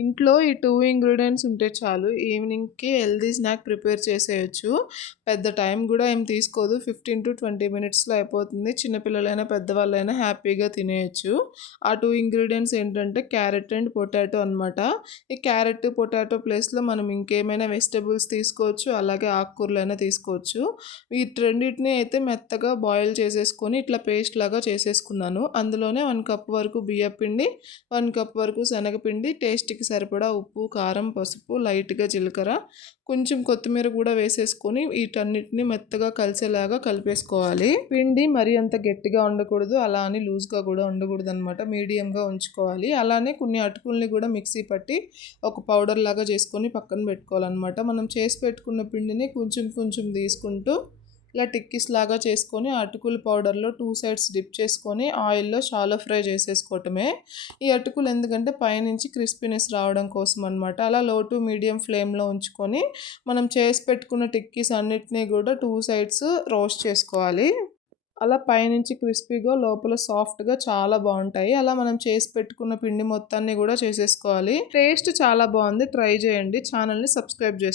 ఇంట్లో ఈ 2 ఇంగ్రీడియెంట్స్ ఉంటే చాలు. ఈవినింగ్‌కి హెల్తీ స్నాక్ ప్రిపేర్ చేసేయొచ్చు. పెద్ద టైం గూడా ఏం తీసుకోదు. 15-20 మినిట్స్‌లో అయిపోతుంది. చిన్న పిల్లలైనా, పెద్దవాళ్ళైనా హ్యాపీగా తినేయొచ్చు. ఆ 2 ఇంగ్రీడియెంట్స్ ఏంటంటే క్యారెట్ అండ్ పొటాటో అనమాట. ఈ క్యారెట్, పొటాటో ప్లేస్‌లో మనం ఇంకేమైనా వెజిటబుల్స్ తీసుకోవచ్చు. అలాగే ఆకుకూరలైనా తీసుకోవచ్చు. ఈ రెండిటిని అయితే మెత్తగా బాయిల్ చేసేసుకొని ఇట్లా పేస్ట్ లాగా చేసేసుకున్నాను. అందులోనే 1 కప్ వరకు బియ్యపిండి, 1 కప్ వరకు శనగపిండి, టేస్ట్‌కి సరిపడా ఉప్పు, కారం, పసుపు, లైట్‌గా జీలకర్ర, కొంచెం కొత్తిమీర కూడా వేసేసుకొని వీటన్నిటిని మెత్తగా కలిసేలాగా కలిపేసుకోవాలి. పిండి మరీ అంత గట్టిగా ఉండకూడదు, అలా అని లూజ్‌గా కూడా ఉండకూడదనమాట. మీడియంగా ఉంచుకోవాలి. అలానే కొన్ని అటుకుల్ని కూడా మిక్సీ పట్టి ఒక పౌడర్ లాగా చేసుకొని పక్కన పెట్టుకోవాలన్నమాట. మనం చేసి పెట్టుకున్న పిండిని కొంచెం కొంచెం తీసుకుంటూ ఇలా టిక్కీస్ లాగా చేసుకొని అటుకుల పౌడర్‌లో 2 సైడ్స్ డిప్ చేసుకొని ఆయిల్‌లో షాలో ఫ్రై చేసేసుకోవటమే. ఈ అటుకులు ఎందుకంటే పైనుంచి క్రిస్పీనెస్ రావడం కోసం అనమాట. అలా లో టు మీడియం ఫ్లేమ్‌లో ఉంచుకొని మనం చేసి పెట్టుకున్న టిక్కీస్ అన్నిటిని కూడా 2 సైడ్స్ రోస్ట్ చేసుకోవాలి. అలా పైనుంచి క్రిస్పీగా లోపల సాఫ్ట్‌గా చాలా బావుంటాయి. అలా మనం చేసి పెట్టుకున్న పిండి మొత్తాన్ని కూడా చేసేసుకోవాలి. టేస్ట్ చాలా బావుంది. ట్రై చేయండి. ఛానల్‌ని సబ్స్క్రైబ్ చేసుకోండి.